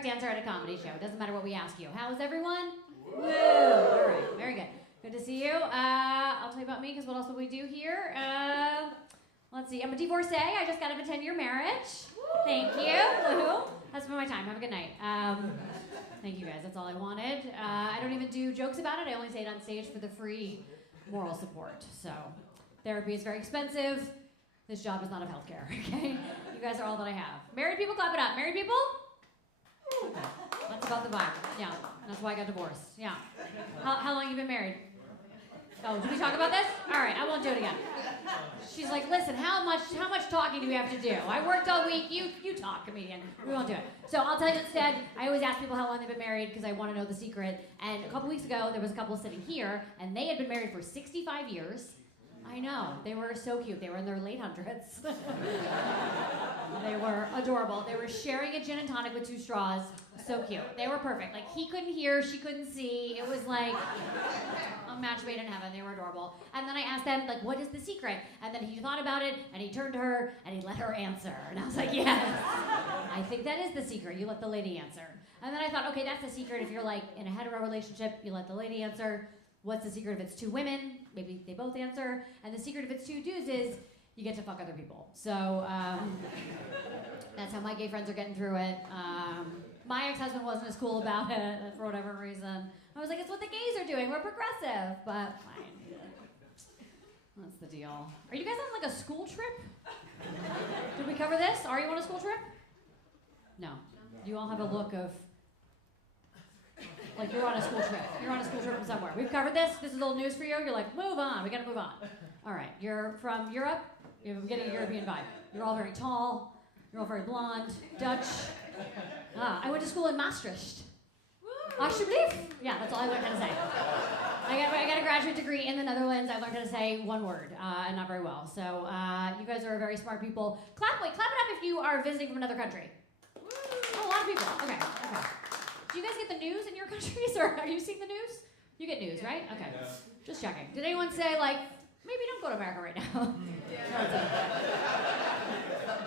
correct answer at a comedy show. It doesn't matter what we ask you. How is everyone? Woo! All right, very good. Good to see you. I'll tell you about me, because what else will we do here? Let's see. I'm a divorcee. I just got out of a 10-year marriage. Thank you. Woohoo. That's been my time. Have a good night. Thank you, guys. That's all I wanted. I don't even do jokes about it. I only say it on stage for the free moral support. So therapy is very expensive. This job is not of healthcare, okay? You guys are all that I have. Married people, clap it up. Married people? Okay. That's about the vibe. Yeah. That's why I got divorced. Yeah. How long have you been married? Oh, did we talk about this? All right, I won't do it again. She's like, listen, how much talking do we have to do? I worked all week. You talk, comedian. We won't do it. So I'll tell you instead, I always ask people how long they've been married because I want to know the secret. And a couple weeks ago, there was a couple sitting here, and they had been married for 65 years. I know. They were so cute. They were in their late hundreds. They were adorable. They were sharing a gin and tonic with 2 straws. So cute. They were perfect. Like, he couldn't hear, she couldn't see. It was like a match made in heaven. They were adorable. And then I asked them, like, what is the secret? And then he thought about it, and he turned to her, and he let her answer. And I was like, yes. I think that is the secret. You let the lady answer. And then I thought, okay, that's the secret. If you're, like, in a hetero relationship, you let the lady answer. What's the secret if it's 2 women? Maybe they both answer. And the secret if it's 2 dudes is you get to fuck other people. So that's how my gay friends are getting through it. My ex-husband wasn't as cool about it for whatever reason. I was like, it's what the gays are doing. We're progressive. But fine. That's the deal. Are you guys on like a school trip? Did we cover this? Are you on a school trip? No. You all have a look of like you're on a school trip. You're on a school trip from somewhere. We've covered this. This is old news for you. You're like, move on. We gotta move on. All right. You're from Europe. You're getting a European vibe. You're all very tall. You're all very blonde. Dutch. I went to school in Maastricht. Alsjeblieft. Yeah, that's all I learned how to say. I got a graduate degree in the Netherlands. I learned how to say one word, and not very well. So you guys are very smart people. Clap it up if you are visiting from another country. Oh, a lot of people. Okay. Do you guys get the news in your countries, or are you seeing the news? You get news, right? Okay. Yeah. Just checking. Did anyone say, like, maybe don't go to America right now?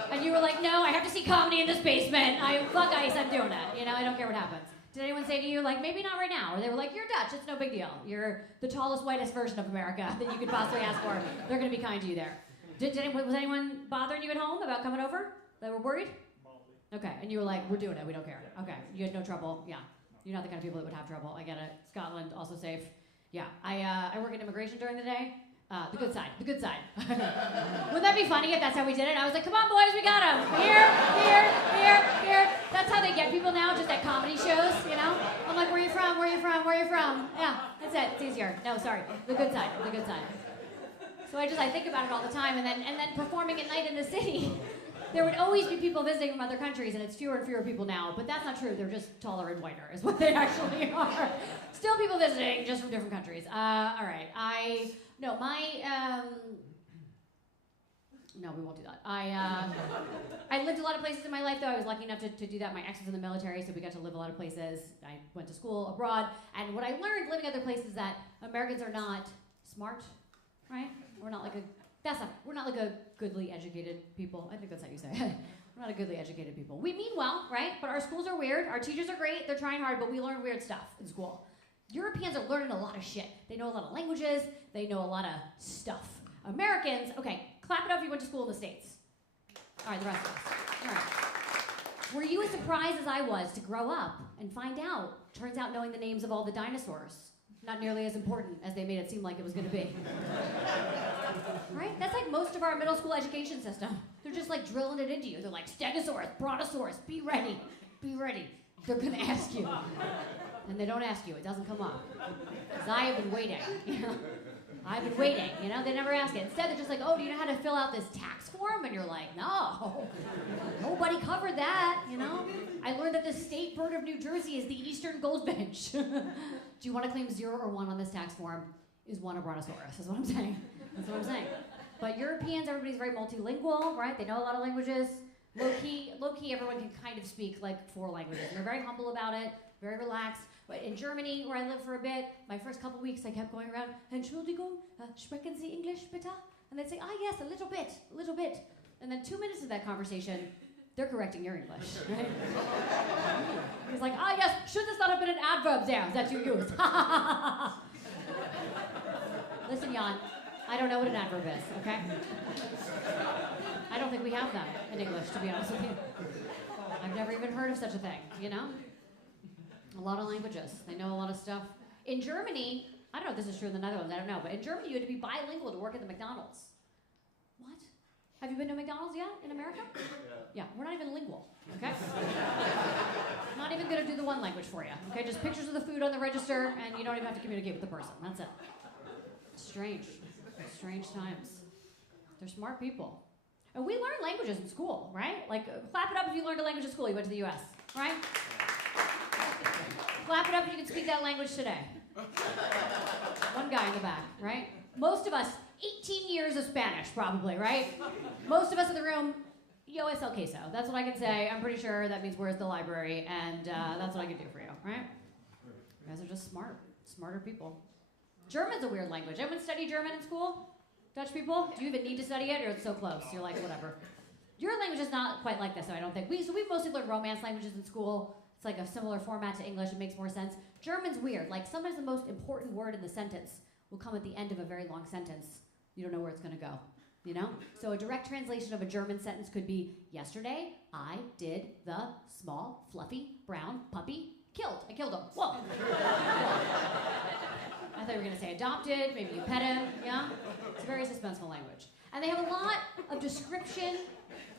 And you were like, no, I have to see comedy in this basement. Fuck ICE, I'm doing it. You know, I don't care what happens. Did anyone say to you, like, maybe not right now? Or they were like, you're Dutch, it's no big deal. You're the tallest, whitest version of America that you could possibly ask for. They're going to be kind to you there. Was anyone bothering you at home about coming over? They were worried? Okay, and you were like, we're doing it, we don't care. Okay, you had no trouble, yeah. You're not the kind of people that would have trouble, I get it. Scotland, also safe. Yeah, I work in immigration during the day. The good side. Wouldn't that be funny if that's how we did it? I was like, come on boys, we got them. Here. That's how they get people now, just at comedy shows, you know? I'm like, where you from? Yeah, that's it, it's easier. No, sorry, the good side. So I think about it all the time, and then performing at night in the city. There would always be people visiting from other countries, and it's fewer and fewer people now, but that's not true. They're just taller and whiter is what they actually are. Still people visiting, just from different countries. All right, no, we won't do that. I lived a lot of places in my life, though. I was lucky enough to do that. My ex was in the military, so we got to live a lot of places. I went to school abroad, and what I learned living other places is that Americans are not smart, right? We're not like a goodly educated people. I think that's how you say it. We're not a goodly educated people. We mean well, right? But our schools are weird. Our teachers are great. They're trying hard, but we learn weird stuff in school. Europeans are learning a lot of shit. They know a lot of languages. They know a lot of stuff. Americans, okay, clap it up if you went to school in the States. All right, the rest of us. All right. Were you as surprised as I was to grow up and find out, turns out knowing the names of all the dinosaurs, not nearly as important as they made it seem like it was going to be. Right? That's like most of our middle school education system. They're just like drilling it into you. They're like, Stegosaurus, Brontosaurus, be ready. They're going to ask you. And they don't ask you. It doesn't come up. Because I have been waiting. I've been waiting. They never ask it. Instead, they're just like, oh, do you know how to fill out this tax form? And you're like, no. Nobody covered that, I learned that the state bird of New Jersey is the eastern goldfinch. Do you want to claim 0 or 1 on this tax form? Is 1 a brontosaurus, is what I'm saying. That's what I'm saying. But Europeans, everybody's very multilingual, right? They know a lot of languages. Low-key, everyone can kind of speak like 4 languages. And they're very humble about it, very relaxed. But in Germany, where I lived for a bit, my first couple weeks, I kept going around, Entschuldigung, sprechen Sie English, bitte? And they'd say, yes, a little bit. And then 2 minutes of that conversation, they're correcting your English, right? He's like, ah, yes, should this not have been an adverb there that you used? Listen, Jan, I don't know what an adverb is, okay? I don't think we have them in English, to be honest with you. I've never even heard of such a thing, you know? A lot of languages. They know a lot of stuff. In Germany, I don't know if this is true in the Netherlands, I don't know, but in Germany you had to be bilingual to work at the McDonald's. What? Have you been to McDonald's yet in America? Yeah, we're not even lingual, okay? Not even gonna do the one language for you, okay? Just pictures of the food on the register and you don't even have to communicate with the person, that's it. Strange, strange times. They're smart people. And we learn languages in school, right? Like, clap it up if you learned a language in school, you went to the US, right? Clap it up if you can speak that language today. One guy in the back, right? Most of us, 18 years of Spanish, probably, right? Most of us in the room, yo es el queso. That's what I can say. I'm pretty sure that means where's the library, and that's what I can do for you, right? You guys are just smart, smarter people. German's a weird language. Anyone study German in school? Dutch people? Do you even need to study it, or it's so close? You're like, whatever. Your language is not quite like this, I don't think. We've mostly learned Romance languages in school. It's like a similar format to English. It makes more sense. German's weird. Like, sometimes the most important word in the sentence will come at the end of a very long sentence. You don't know where it's going to go, you know? So a direct translation of a German sentence could be, yesterday, I did the small, fluffy, brown puppy killed. I killed him. Whoa. I thought you were going to say adopted. Maybe you pet him, yeah? It's a very suspenseful language. And they have a lot of description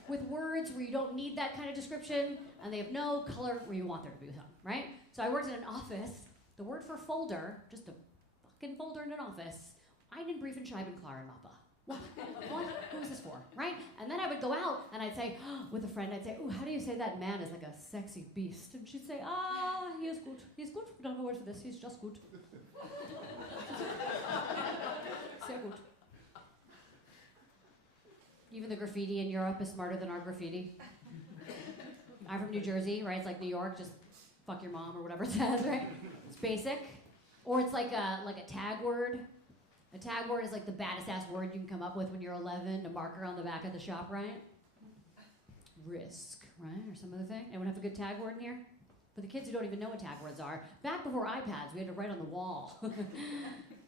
with words where you don't need that kind of description, and they have no color where you want there to be some, right? So I worked in an office. The word for folder, just a fucking folder in an office, einen Briefen schreiben klaren Mappa. What? What? Who is this for, right? And then I would go out, and I'd say, with a friend, I'd say, ooh, how do you say that man is like a sexy beast? And she'd say, he is good. He's good. We don't have a word for this. He's just good. Sehr gut. Even the graffiti in Europe is smarter than our graffiti. I'm from New Jersey, right? It's like New York, just fuck your mom or whatever it says, right? It's basic. Or it's like a tag word. A tag word is like the baddest ass word you can come up with when you're 11, a marker on the back of the shop, right? Risk, right? Or some other thing. Anyone have a good tag word in here? For the kids who don't even know what tag words are, back before iPads, we had to write on the wall. It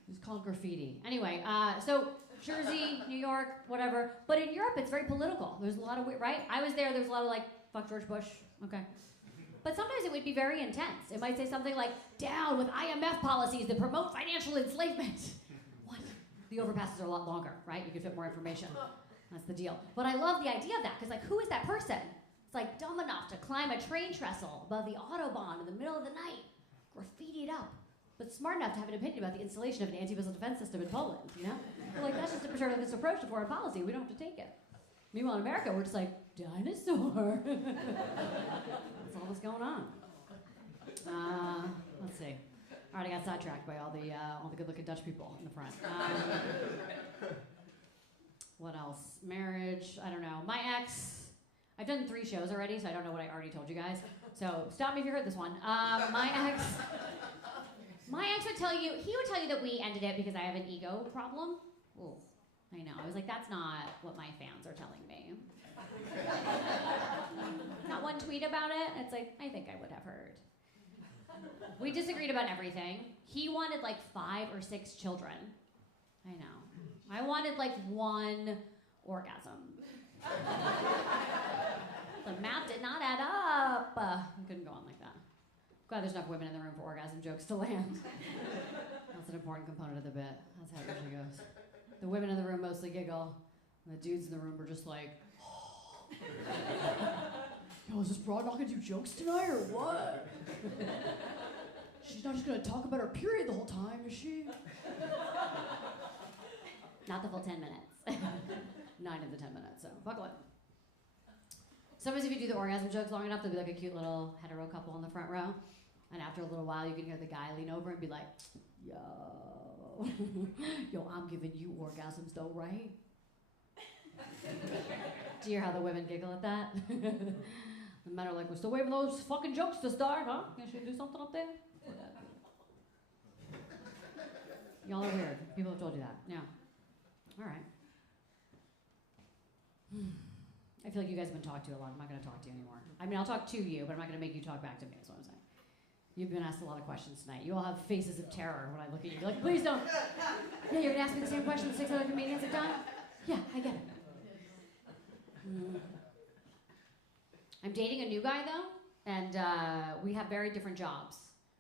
was called graffiti. Anyway, so Jersey, New York, whatever. But in Europe, it's very political. There's a lot of, right? I was there was a lot of like, fuck George Bush, okay. But sometimes it would be very intense. It might say something like, down with IMF policies that promote financial enslavement. What? The overpasses are a lot longer, right? You can fit more information. That's the deal. But I love the idea of that, because like, who is that person? It's like dumb enough to climb a train trestle above the Autobahn in the middle of the night, graffitied up, but smart enough to have an opinion about the installation of an anti-missile defense system in Poland, you know? We're like, that's just a part of this approach to foreign policy. We don't have to take it. Meanwhile, in America, we're just like, dinosaur. That's all that's going on. Let's see. All right, I got sidetracked by all the good-looking Dutch people in the front. What else? Marriage, I don't know. My ex, I've done 3 shows already, so I don't know what I already told you guys. So stop me if you heard this one. My ex would tell you, that we ended it because I have an ego problem. Oh, I know. I was like, that's not what my fans are telling me. Not one tweet about it. It's like, I think I would have heard. We disagreed about everything. He wanted like 5 or 6 children. I know. I wanted like 1 orgasm. The math did not add up. We couldn't go on like that. Glad there's enough women in the room for orgasm jokes to land. That's an important component of the bit. That's how it usually goes. The women in the room mostly giggle, and the dudes in the room are just like, yo, is this broad not gonna do jokes tonight or what? She's not just gonna talk about her period the whole time, is she? Not the full 10 minutes. 9 of the 10 minutes, so buckle in. Sometimes if you do the orgasm jokes long enough, there'll be like a cute little hetero couple in the front row. And after a little while, you can hear the guy lean over and be like, yo, I'm giving you orgasms though, right? Do you hear how the women giggle at that? The men are like, we're still waiting for those fucking jokes to start, huh? Can you do something up there? Y'all are weird. People have told you that. Yeah. All right. I feel like you guys have been talked to a lot. I'm not going to talk to you anymore. I mean, I'll talk to you, but I'm not going to make you talk back to me. That's what I'm saying. You've been asked a lot of questions tonight. You all have faces of terror when I look at you. You're like, please don't. Yeah, you're going to ask me the same question the 6 other comedians have done? Yeah, I get it. I'm dating a new guy, though, and we have very different jobs,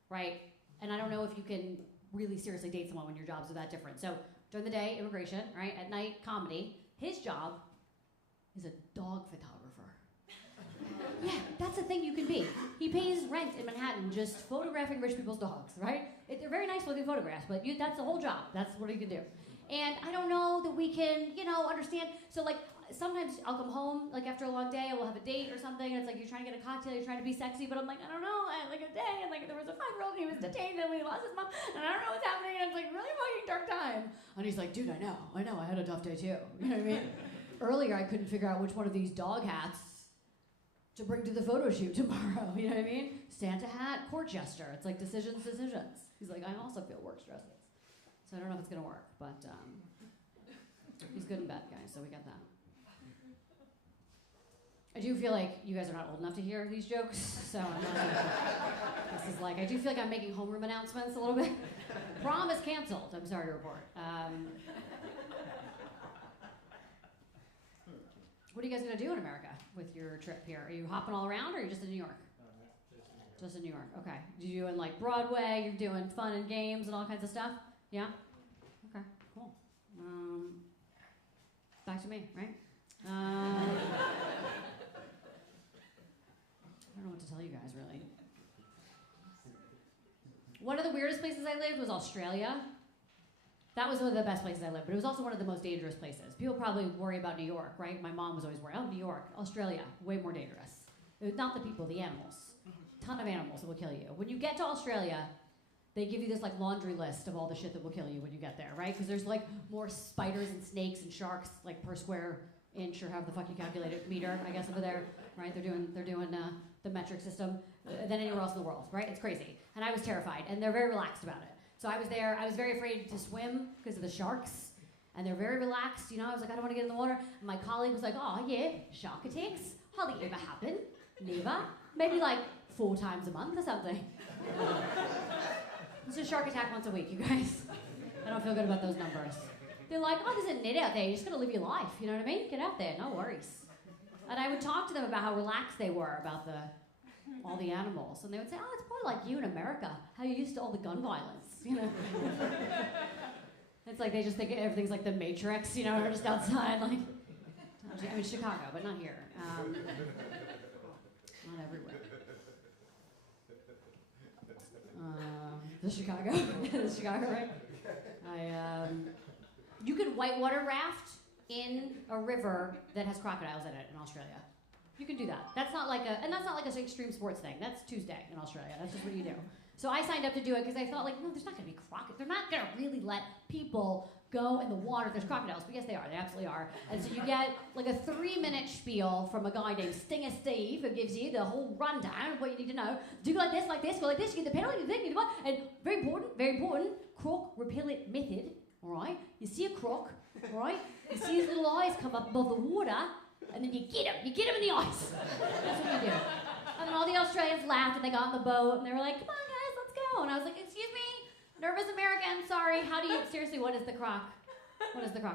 right? And I don't know if you can really seriously date someone when your jobs are that different. So during the day, immigration, right? At night, comedy. His job is a dog photographer. Yeah, that's a thing you can be. He pays rent in Manhattan just photographing rich people's dogs, right? They're very nice looking photographs, but that's the whole job. That's what he can do. And I don't know that we can, understand. So like, sometimes I'll come home, like after a long day, we'll have a date or something, and it's like you're trying to get a cocktail, you're trying to be sexy, but I'm like, I don't know, I had like a day, and like there was a 5-year-old, and he was detained, and we lost his mom, and I don't know what's happening, and it's like really fucking dark time. And he's like, dude, I know, I had a tough day too. You know what I mean? Earlier, I couldn't figure out which one of these dog hats to bring to the photo shoot tomorrow. You know what I mean? Santa hat, court jester. It's like decisions. He's like, I also feel work stresses. So I don't know if it's gonna work, but he's good in bed, guys. So we got that. I do feel like you guys are not old enough to hear these jokes, so I'm not. This is like I do feel like I'm making homeroom announcements a little bit. Prom is canceled. I'm sorry to report. What are you guys gonna do in America with your trip here? Are you hopping all around, or are you just in New York? Just in New York. Okay. You doing like Broadway? You're doing fun and games and all kinds of stuff? Yeah. Okay. Cool. Back to me, right? I don't know what to tell you guys, really. One of the weirdest places I lived was Australia. That was one of the best places I lived, but it was also one of the most dangerous places. People probably worry about New York, right? My mom was always worried, New York, Australia, way more dangerous. Not the people, the animals. Ton of animals that will kill you. When you get to Australia, they give you this like laundry list of all the shit that will kill you when you get there, right? Because there's like more spiders and snakes and sharks like per square inch or however the fuck you calculate it, meter, I guess over there, right? They're doing the metric system than anywhere else in the world, right? It's crazy. And I was terrified, and they're very relaxed about it. So I was there, I was very afraid to swim because of the sharks, and they're very relaxed, I was like, I don't want to get in the water. And my colleague was like, oh yeah, shark attacks? Hardly ever happen. Never. Maybe like 4 times a month or something. It's a shark attack once a week, you guys. I don't feel good about those numbers. They're like, oh, there's a net out there, you just gotta live your life, you know what I mean? Get out there, no worries. And I would talk to them about how relaxed they were about all the animals. And they would say, oh, it's probably like you in America, how you're used to all the gun violence, It's like they just think everything's like the Matrix, or just outside, like, I mean, Chicago, but not here. Not everywhere. The Chicago, right? You can whitewater raft in a river that has crocodiles in it in Australia. You can do that. That's not like an extreme sports thing. That's Tuesday in Australia. That's just what you do. So I signed up to do it because I thought no, there's not going to be crocodiles. They're not going to really let people go in the water if there's crocodiles. But yes, they are. They absolutely are. And so you get like a 3-minute spiel from a guy named Stinger Steve who gives you the whole rundown of what you need to know. Do like this, go like this. You get the penalty, you think, you do what? And very important, croc repellent method. All right. You see a croc, all right? You see his little eyes come up above the water, and then you get him in the eyes. That's what you do. And then all the Australians laughed, and they got on the boat, and they were like, come on, guys, let's go. And I was like, excuse me, nervous American, sorry, seriously, what is the croc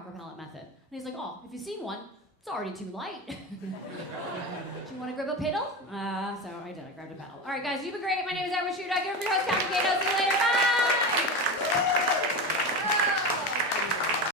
repellent method? And he's like, oh, if you've seen one, it's already too light. Do you want to grab a paddle? So I did, I grabbed a paddle. All right, guys, you've been great. My name is Edward Shuda. Give it up for your host, Captain Gato. See you later.